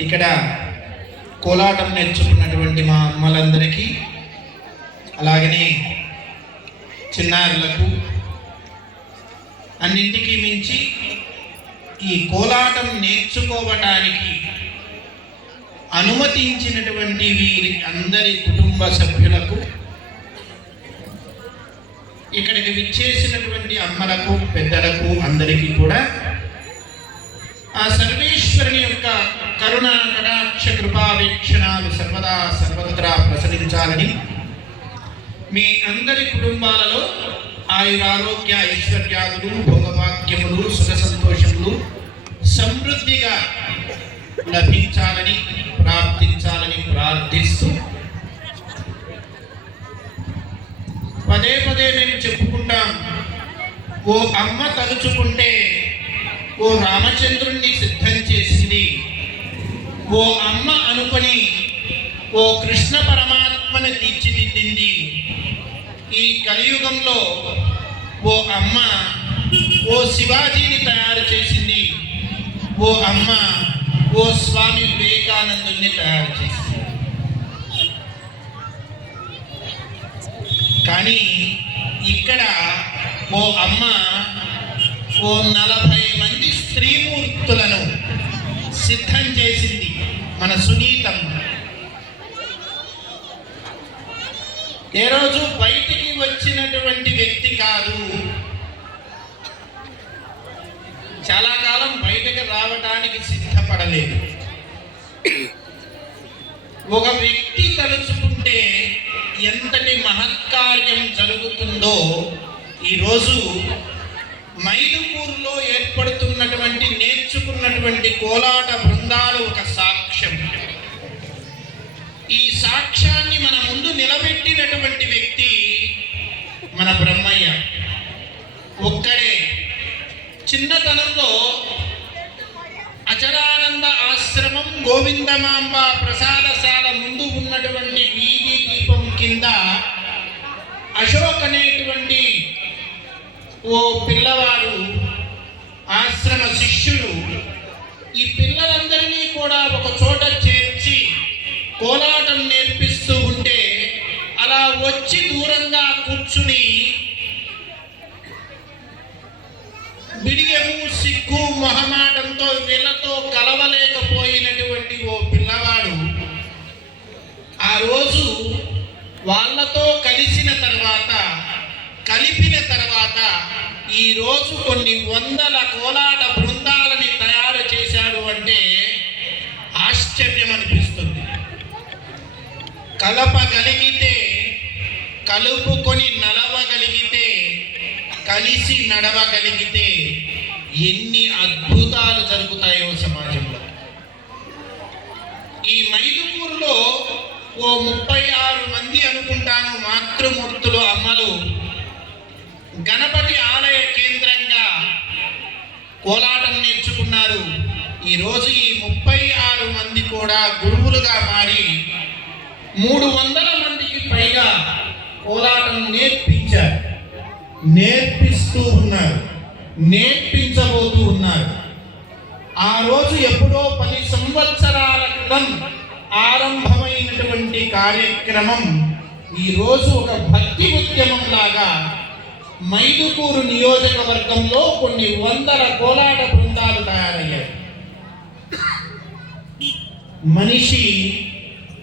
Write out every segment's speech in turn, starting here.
ఇక్కడ కోలాటం నేర్చుకున్నటువంటి మా అమ్మలందరికీ అలాగనే చిన్నారులకు అన్నింటికీ మించి ఈ కోలాటం నేర్చుకోవటానికి అనుమతించినటువంటి వీరి అందరి కుటుంబ సభ్యులకు ఇక్కడికి విచ్చేసినటువంటి అమ్మలకు పెద్దలకు అందరికీ కూడా ఆ సర్వేశ్వరుని యొక్క కరుణ కటాక్ష కృపావీక్షణాలు సర్వదా సర్వత్రా ప్రసరించాలని మీ అందరి కుటుంబాలలో ఆయురారోగ్య ఐశ్వర్యాదులు భోగభాగ్యములు సుఖ సంతోషములు సమృద్ధిగా లభించాలని ప్రార్థించాలని ప్రార్థిస్తూ పదే పదే మేము చెప్పుకుంటాం ఓ అమ్మ తలుచుకుంటే ఓ రామచంద్రుణ్ణి సిద్ధం చేసింది ఓ అమ్మ అనుకొని ఓ కృష్ణ పరమాత్మని తీర్చిదిద్దింది. ఈ కలియుగంలో ఓ అమ్మ ఓ శివాజీని తయారు చేసింది. ఓ అమ్మ ఓ స్వామి వివేకానందుని తయారు చేసింది. కానీ ఇక్కడ ఓ అమ్మ ఓ నలభై మంది స్త్రీమూర్తులను సిద్ధం చేసింది. మన సునీతమ్మ ఏ రోజు బయటికి వచ్చినటువంటి వ్యక్తి కాదు. చాలా కాలం బయటకు రావడానికి సిద్ధపడలేదు. ఒక వ్యక్తి తలుచుకుంటే ఎంతటి మహత్కార్యం జరుగుతుందో ఈరోజు మైదుపూర్లో ఏర్పడుతున్నటువంటి నేర్చుకున్నటువంటి కోలాట బృందాలు ఒక సాక్ష్యం ఈ సాక్ష్యాన్ని మన ముందు నిలబెట్టినటువంటి వ్యక్తి మన బ్రహ్మయ్య. ఒక్కడే. చిన్నతనంలో అచరానంద ఆశ్రమం గోవిందమాంబ ప్రసాదశాల ముందు ఉన్నటువంటి వీధి దీపం కింద అశోక్ అనేటువంటి ఓ పిల్లవాడు ఆశ్రమ శిష్యుడు ఈ పిల్లలందరినీ కూడా ఒక చోట చేర్చి కోలాటం నేర్పిస్తూ దూరంగా కూర్చుని బిడియము సిగ్గు మొహమాటంతో వీళ్ళతో కలవలేకపోయినటువంటి ఓ పిల్లవాడు ఆ రోజు వాళ్ళతో కలిసిన తర్వాత కలిపిన తర్వాత ఈ రోజు కొన్ని వందల కోలాట బృందాలని తయారు చేశాడు అంటే ఆశ్చర్యం అనిపిస్తుంది కలపగలిగితే కలుపుకొని నడవగలిగితే కలిసి నడవగలిగితే ఎన్ని అద్భుతాలు జరుగుతాయో సమాజంలో. ఈ మైదుకూరులో ఓ ముప్పై ఆరు మంది అనుకుంటాను మాతృమూర్తులు అమ్మలు. గణపతి ఆలయ కేంద్రంగా కోలాటం నేర్చుకున్నారు. ఈరోజు ఈ ముప్పై ఆరు మంది కూడా గురువులుగా మారి మూడు వందల మందికి పైగా కోలాటం నేర్పించారు. నేర్పిస్తూ ఉన్నారు. నేర్పించబోతూ ఉన్నారు. ఆ రోజు ఎప్పుడో పది సంవత్సరాల క్రితం ఆరంభమైనటువంటి కార్యక్రమం ఈరోజు ఒక భక్తి ఉద్యమం లాగా మైదుకూరు నియోజకవర్గంలో కొన్ని వందల కోలాట బృందాలు తయారయ్యాయి. మనిషి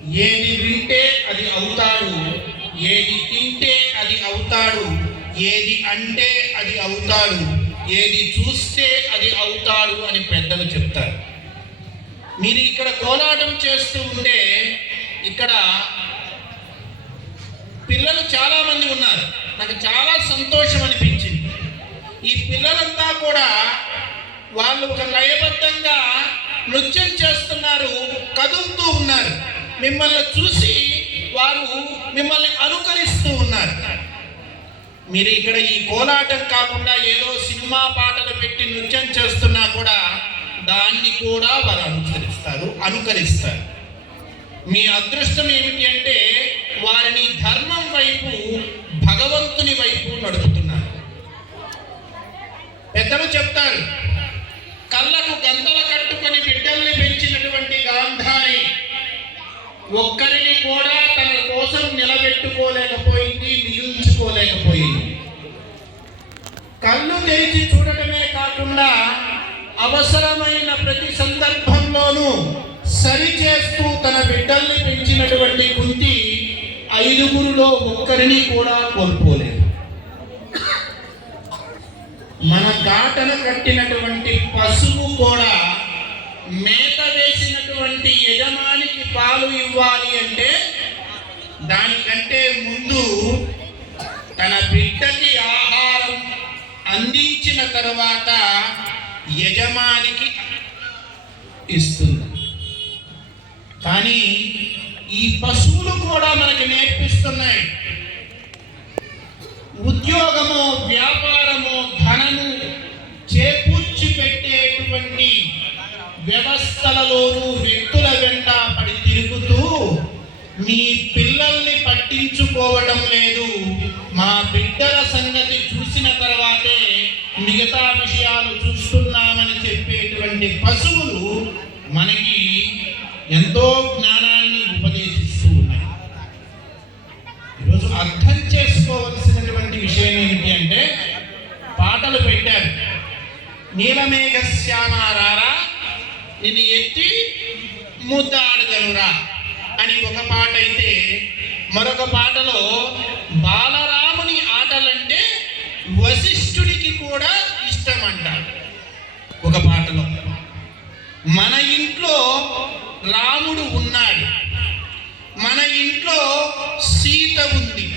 ఏది వింటే అది అవుతాడు. ఏది తింటే అది అవుతాడు ఏది అంటే అది అవుతాడు ఏది చూస్తే అది అవుతాడు అని పెద్దలు చెప్తారు. మీరు ఇక్కడ కోలాటం చేస్తూ ఉంటే ఇక్కడ పిల్లలు చాలామంది ఉన్నారు. నాకు చాలా సంతోషం అనిపించింది. ఈ పిల్లలంతా కూడా వాళ్ళు ఒక లయబద్ధంగా నృత్యం చేస్తున్నారు కదులుతూ ఉన్నారు. మిమ్మల్ని చూసి వారు మిమ్మల్ని అనుకరిస్తూ ఉన్నారు. మీరు ఇక్కడ ఈ కోలాటం కాకుండా ఏదో సినిమా పాటలు పెట్టి నృత్యం చేస్తున్నా కూడా దాన్ని కూడా వారు అనుసరిస్తారు అనుకరిస్తారు. మీ అదృష్టం ఏమిటి అంటే వారిని ధర్మం వైపు భగవంతుని వైపు నడుపుతున్నారు. పెద్దలు చెప్తారు కళ్ళకు గంతలు కట్టుకొని బిడ్డల్ని పెంచినటువంటి గాంధారి ఒక్కరిని కూడా కోసం నిలబెట్టుకోలేకపోయింది మిగిల్చుకోలేకపోయింది. కళ్ళు తెరిచి చూడటమే కాకుండా అవసరమైన ప్రతి సందర్భంలోనూ సరిచేస్తూ తన బిడ్డల్ని పెంచినటువంటి కుంతి ఐదుగురులో ఒక్కరిని కూడా కోల్పోలేదు. మన కాటను కట్టినటువంటి పశువు కూడా మేత వేసినటువంటి యజమానికి పాలు ఇవ్వాలి అంటే దానికంటే ముందు తన బిడ్డకి ఆహారం అందించిన తరువాత యజమానికి ఇస్తుంది కానీ ఈ పశువులు కూడా మనకి నేర్పిస్తున్నాయి. ఉద్యోగము వ్యాపారము ధనము చేకూర్చి పెట్టేటువంటి వ్యవస్థలలోనూ వ్యక్తుల వెంట పడి తిరుగుతూ మీ పట్టించుకోవడం లేదు. మా బిడ్డల సంగతి చూసిన తర్వాతే మిగతా విషయాలు చూస్తున్నామని చెప్పేటువంటి పశువులు మనకి ఎంతో జ్ఞానాన్ని ఉపదేశిస్తూ ఉన్నాయి. ఈరోజు అర్థం చేసుకోవలసినటువంటి విషయం ఏమిటి అంటే పాటలు పెట్టారు. నీలమేఘ శ్యామారారా నిన్ను ఎత్తి ముద్దాడగలురా అని ఒక పాట అయితే మరొక పాటలో బాలరాముని ఆటలంటే వశిష్ఠుడికి కూడా ఇష్టం అంటారు ఒక పాటలో మన ఇంట్లో రాముడు ఉన్నాడు. మన ఇంట్లో సీత ఉంది.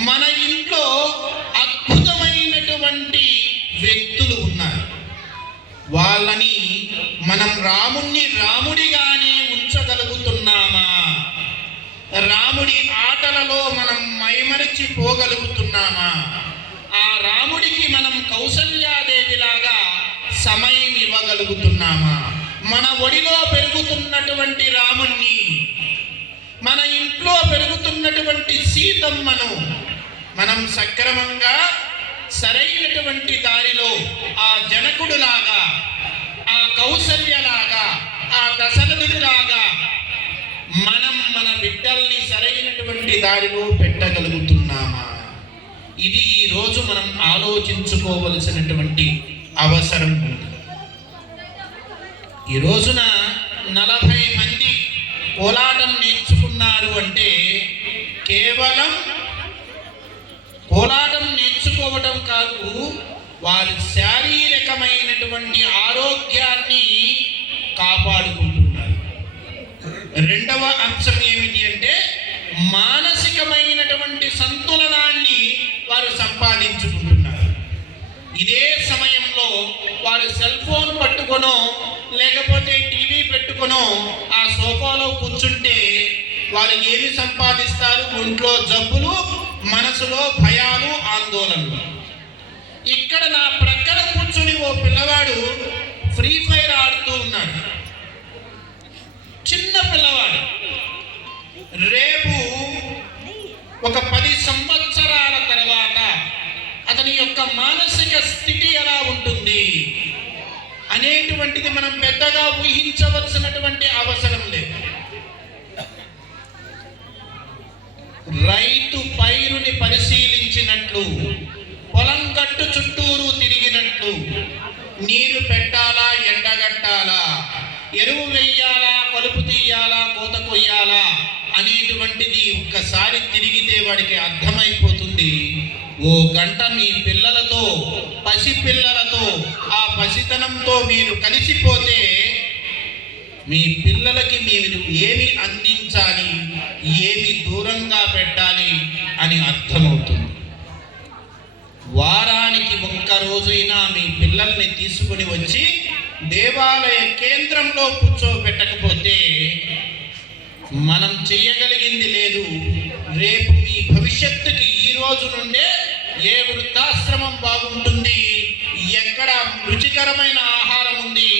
మన ఇంట్లో అద్భుతమైనటువంటి వ్యక్తులు ఉన్నారు. వాళ్ళని మనం రాముణ్ణి రాముడిగానే రాముడి ఆటలలో మనం మైమరిచిపోగలుగుతున్నామా ఆ రాముడికి మనం కౌసల్యాదేవిలాగా సమయం ఇవ్వగలుగుతున్నామా? మన ఒడిలో పెరుగుతున్నటువంటి రాముణ్ణి మన ఇంట్లో పెరుగుతున్నటువంటి సీతమ్మను మనం సక్రమంగా సరైనటువంటి దారిలో ఆ జనకుడులాగా ఆ కౌసల్యలాగా ఆ దశరథుడిలాగా మనం మన బిడ్డల్ని సరైనటువంటి దారిలో పెట్టగలుగుతున్నామా? ఇది ఈ రోజు మనం ఆలోచించుకోవలసినటువంటి అవసరం ఉంది. ఈ రోజున నలభై మంది కోలాటం నేర్చుకున్నారు అంటే కేవలం కోలాటం నేర్చుకోవడం కాదు వారి శారీరకమైనటువంటి ఆరోగ్యాన్ని కాపాడుకుంటున్నారు. రెండవ అంశం మానసికమైనటువంటి సంతులనాన్ని వారు సంపాదించుకుంటున్నారు. ఇదే సమయంలో వారు సెల్ ఫోన్ పట్టుకొనో లేకపోతే టీవీ పెట్టుకొనో ఆ సోఫాలో కూర్చుంటే వారు ఏమి సంపాదిస్తారు? ఒంట్లో జబ్బులు మనసులో భయాలు ఆందోళనలు. ఇక్కడ నా ప్రక్కన కూర్చుని ఓ పిల్లవాడు ఫ్రీ ఫైర్ ఆడుతూ ఉన్నాడు. చిన్న పిల్లవాడు. రేపు ఒక పది సంవత్సరాల తర్వాత అతని యొక్క మానసిక స్థితి ఎలా ఉంటుంది అనేటువంటిది మనం పెద్దగా ఊహించవలసినటువంటి అవసరం లేదు. రైతు పైరుని పరిశీలించినట్లు పొలం కట్టు చుట్టూరు తిరిగినట్లు నీరు పెట్టాలా ఎండగట్టాలా ఎరువు తిరిగితే వాడికి అర్థమైపోతుంది. ఓ గంట మీ పిల్లలతో పసి పిల్లలతో ఆ పసితనంతో మీరు కలిసిపోతే మీ పిల్లలకి మీరు ఏమి అందించాలి ఏమి దూరంగా పెట్టాలి అని అర్థమవుతుంది. వారానికి ఒక్కరోజైనా మీ పిల్లల్ని తీసుకుని వచ్చి దేవాలయ కేంద్రంలో కూర్చోబెట్టకపోతే మనం చేయగలిగింది లేదు. రేపు మీ భవిష్యత్తుకి ఈ రోజు నుండే ఏ వృద్ధాశ్రమం బాగుంటుంది? ఎక్కడ రుచికరమైన ఆహారం ఉంది?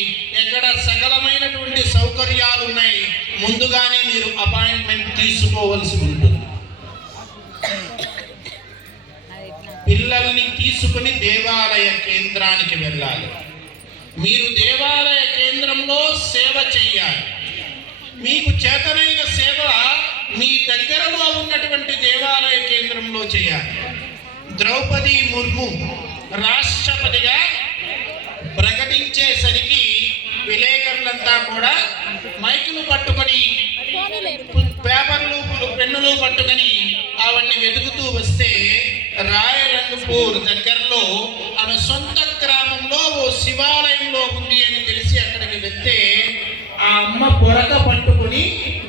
ఎక్కడ సకలమైనటువంటి సౌకర్యాలు ఉన్నాయి? ముందుగానే మీరు అపాయింట్మెంట్ తీసుకోవలసి ఉంటుంది. పిల్లల్ని తీసుకుని దేవాలయ కేంద్రానికి వెళ్ళాలి. మీరు దేవాలయ కేంద్రంలో సేవ చేయాలి మీకు చేతనైన సేవ మీ దగ్గరలో ఉన్నటువంటి దేవాలయ కేంద్రంలో చేయాలి. ద్రౌపది ముర్ము రాష్ట్రపతిగా ప్రకటించేసరికి విలేకరులంతా కూడా మైకులు పట్టుకొని పేపర్లు పెన్నులు పట్టుకొని ఆవిడ్ని వెతుకుతూ వస్తే రాయరంగపూర్ దగ్గరలో ఆమె సొంత గ్రామంలో ఓ శివాలయంలో ఉంది అని తెలిసి అక్కడికి వెళ్తే ఆ అమ్మ పొరక పట్టుకుని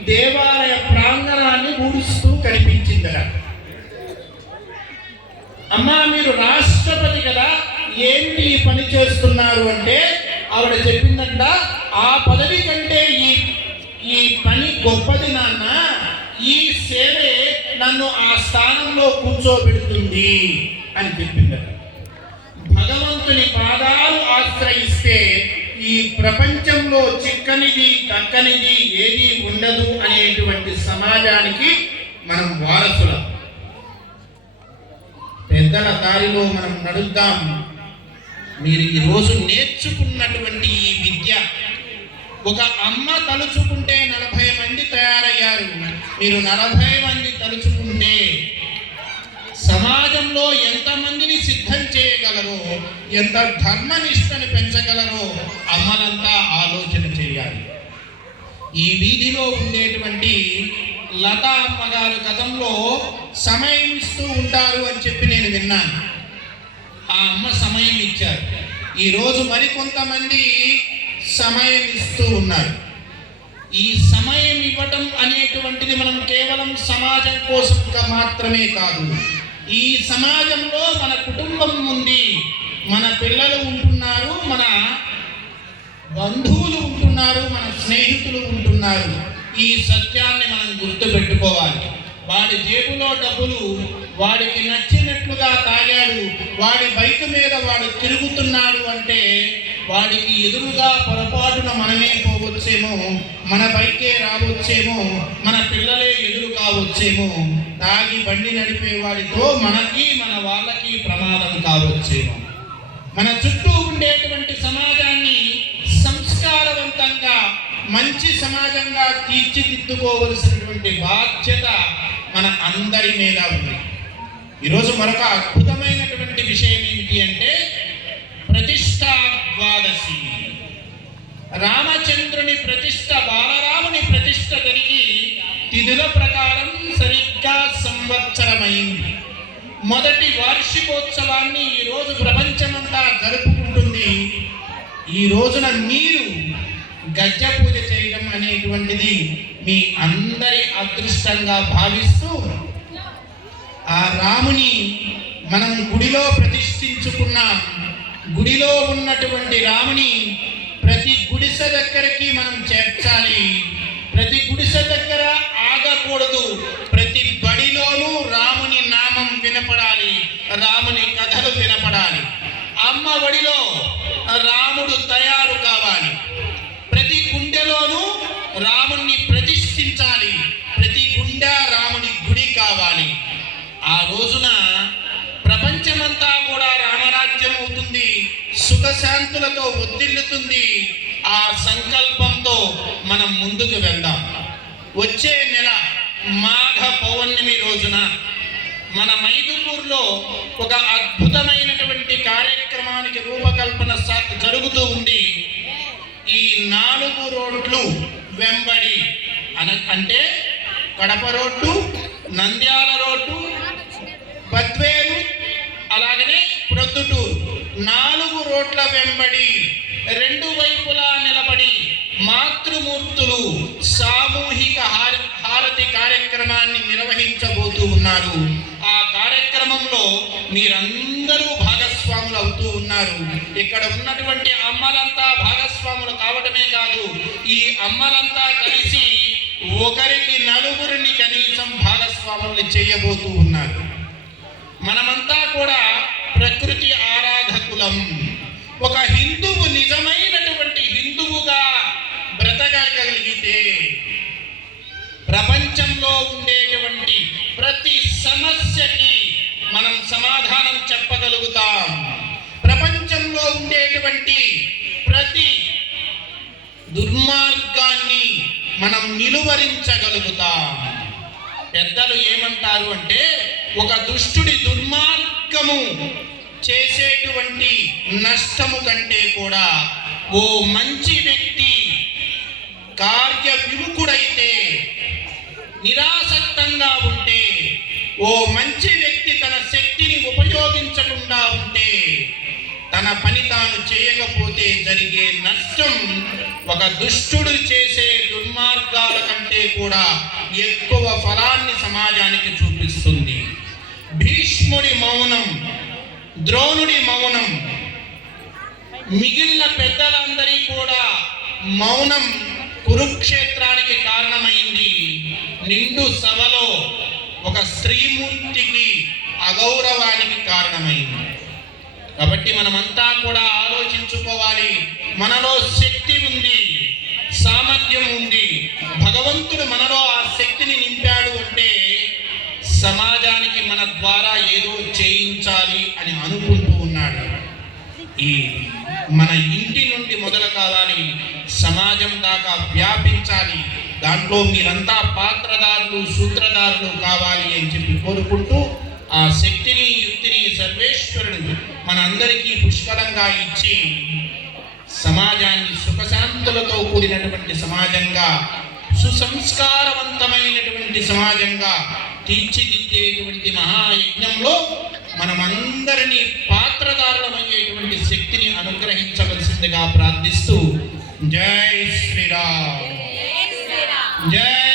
దేవాలయ ప్రాంగణాన్ని ఊడుస్తూ కనిపించిందట. అమ్మా మీరు రాష్ట్రపతి కదా ఏంటి ఈ పని చేస్తున్నారు అంటే ఆవిడ చెప్పిందంట ఆ పదవి కంటే ఈ ఈ పని గొప్పది నాన్న ఈ సేవే నన్ను ఆ స్థానంలో కూర్చోబెడుతుంది అని చెప్పిందట. భగవంతుని పాదాలు ఆశ్రయిస్తే ఈ ప్రపంచంలో చిక్కనిది కక్కనిది ఏది ఉండదు అనేటువంటి సమాజానికి మనం వారసులం. పెద్దల దారిలో మనం నడుద్దాం. మీరు ఈరోజు నేర్చుకున్నటువంటి ఈ విద్య ఒక అమ్మ తలుచుకుంటే నలభై మంది తయారయ్యారు. మీరు నలభై మంది తలుచుకుంటే సమాజంలో ఎంతమందిని సిద్ధం చేయగలరో ఎంత ధర్మనిష్టని పెంచగలరో అమ్మలంతా ఆలోచన చేయాలి. ఈ వీధిలో ఉండేటువంటి లతా అమ్మగారు గతంలో సమయం ఇస్తూ ఉంటారు అని చెప్పి నేను విన్నాను. ఆ అమ్మ సమయం ఇచ్చారు. ఈరోజు మరికొంతమంది సమయం ఇస్తూ ఉన్నారు. ఈ సమయం ఇవ్వటం అనేటువంటిది మనం కేవలం సమాజం కోసం మాత్రమే కాదు ఈ సమాజంలో మన కుటుంబం ఉంది మన పిల్లలు ఉంటున్నారు మన బంధువులు ఉంటున్నారు మన స్నేహితులు ఉంటున్నారు. ఈ సత్యాన్ని మనం గుర్తుపెట్టుకోవాలి. వాడి జేబులో డబ్బులు వాడికి నచ్చినట్లుగా తాగాడు వాడి బైక్ మీద వాడు తిరుగుతున్నాడు అంటే వాడికి ఎదురుగా పొరపాటున మనమే పోవచ్చేమో మన పైకే రావచ్చేమో మన పిల్లలే ఎదురు కావచ్చేమో తాగి బండి నడిపే వాడితో మనకి మన వాళ్ళకి ప్రమాదం కావచ్చేమో. మన చుట్టూ ఉండేటువంటి సమాజాన్ని సంస్కారవంతంగా మంచి సమాజంగా తీర్చిదిద్దుకోవలసినటువంటి బాధ్యత మన అందరి మీద ఉంది. ఈరోజు మరొక అద్భుతమైనటువంటి విషయం రామచంద్రుని ప్రతిష్ట బాలరాముని ప్రతిష్ట జరిగి తిథుల ప్రకారం సరిగ్గా సంవత్సరమైంది. మొదటి వార్షికోత్సవాన్ని ఈరోజు ప్రపంచమంతా జరుపుకుంటుంది. ఈ రోజున మీరు గజ్జ పూజ చేయడం అనేటువంటిది మీ అందరి అదృష్టంగా భావిస్తూ ఆ రాముని మనం గుడిలో ప్రతిష్ఠించుకున్న గుడిలో ఉన్నటువంటి రాముని ప్రతి గుడిసె దగ్గరికి మనం చేర్చాలి. ప్రతి గుడిసె దగ్గర ఆగకూడదు. ప్రతి బడిలోనూ రాముని నామం వినపడాలి. రాముని కథలు వినపడాలి. అమ్మ బడిలో రాముడు తయారు కావాలి. ప్రతి గుండెలోనూ రాముణ్ణి ప్రతిష్ఠించాలి. ప్రతి గుండె రాముని గుడి కావాలి. ఆ రోజున ప్రపంచమంతా కూడా రామరాజ్యం అవుతుంది. సుఖశాంతులతో ఒత్తిల్లుతుంది ఆ సంకల్పంతో మనం ముందుకు వెళ్దాం. వచ్చే నెల మాఘ పౌర్ణమి రోజున మన మైదుపూర్లో ఒక అద్భుతమైనటువంటి కార్యక్రమానికి రూపకల్పన స- జరుగుతూ ఉంది ఈ నాలుగు రోడ్లు వెంబడి అన అంటే కడప రోడ్డు నంద్యాల రోడ్డు బద్వేలు అలాగనే ప్రొద్దుటూరు. నాలుగు రోడ్ల వెంబడి రెండు వైపులా నిలబడి మాతృమూర్తులు సామూహిక హార- హారతి కార్యక్రమాన్ని నిర్వహించబోతూ ఉన్నారు. ఆ కార్యక్రమంలో మీరందరూ భాగస్వాములు అవుతూ ఉన్నారు. ఇక్కడ ఉన్నటువంటి అమ్మలంతా భాగస్వాములు కావడమే కాదు ఈ అమ్మలంతా కలిసి ఒకరికి నలుగురిని కనీసం భాగస్వాములు చేయబోతూ ఉన్నారు. మనమంతా కూడా ప్రకృతి ఆరాధకులం. ఒక హిందువు నిజమైనటువంటి హిందువుగా బ్రతకగలిగితే ప్రపంచంలో ఉండేటువంటి ప్రతి సమస్యకి మనం సమాధానం చెప్పగలుగుతాం. ప్రపంచంలో ఉండేటువంటి ప్రతి దుర్మార్గాన్ని మనం నిలువరించగలుగుతాం. పెద్దలు ఏమంటారు అంటే ఒక దుష్టుడి దుర్మార్గము చేసేటువంటి నష్టము కంటే కూడా ఓ మంచి వ్యక్తి కార్య విముఖుడైతే నిరాసక్తంగా ఉంటే ఓ మంచి వ్యక్తి తన శక్తిని ఉపయోగించకుండా ఉంటే తన పని తాను చేయకపోతే జరిగే నష్టం ఒక దుష్టుడు చేసే దుర్మార్గాల కంటే కూడా ఎక్కువ ఫలాన్ని సమాజానికి చూపిస్తుంది. భీష్ముడి మౌనం ద్రోణుడి మౌనం. మిగిలిన పెద్దలందరి కూడా మౌనం కురుక్షేత్రానికి కారణమైంది. నిండు సభలో ఒక శ్రీమూర్తికి అగౌరవానికి కారణమైంది. కాబట్టి మనమంతా కూడా ఆలోచించుకోవాలి. మనలో శక్తి ఉంది సామర్థ్యం ఉంది. భగవంతుడు మనలో ఆ శక్తిని నింపాడు అంటే సమా ఈ మన ఇంటి నుండి మొదలు కావాలి సమాజం దాకా వ్యాపించాలి దాంట్లో మీరంతా పాత్రదారులు సూత్రధారులు కావాలి అని చెప్పి కోరుకుంటూ ఆ శక్తిని యుక్తిని సర్వేశ్వరుడు మనందరికీ పుష్కలంగా ఇచ్చి సమాజాన్ని సుఖశాంతులతో కూడినటువంటి సమాజంగా సుసంస్కారవంతమైనటువంటి సమాజంగా తీర్చిదిద్దేటువంటి మహాయజ్ఞంలో మనమందరినీ పాత్రదారులమయ్యేటువంటి శక్తిని అనుగ్రహించవలసిందిగా ప్రార్థిస్తూ జై శ్రీరామ్. జై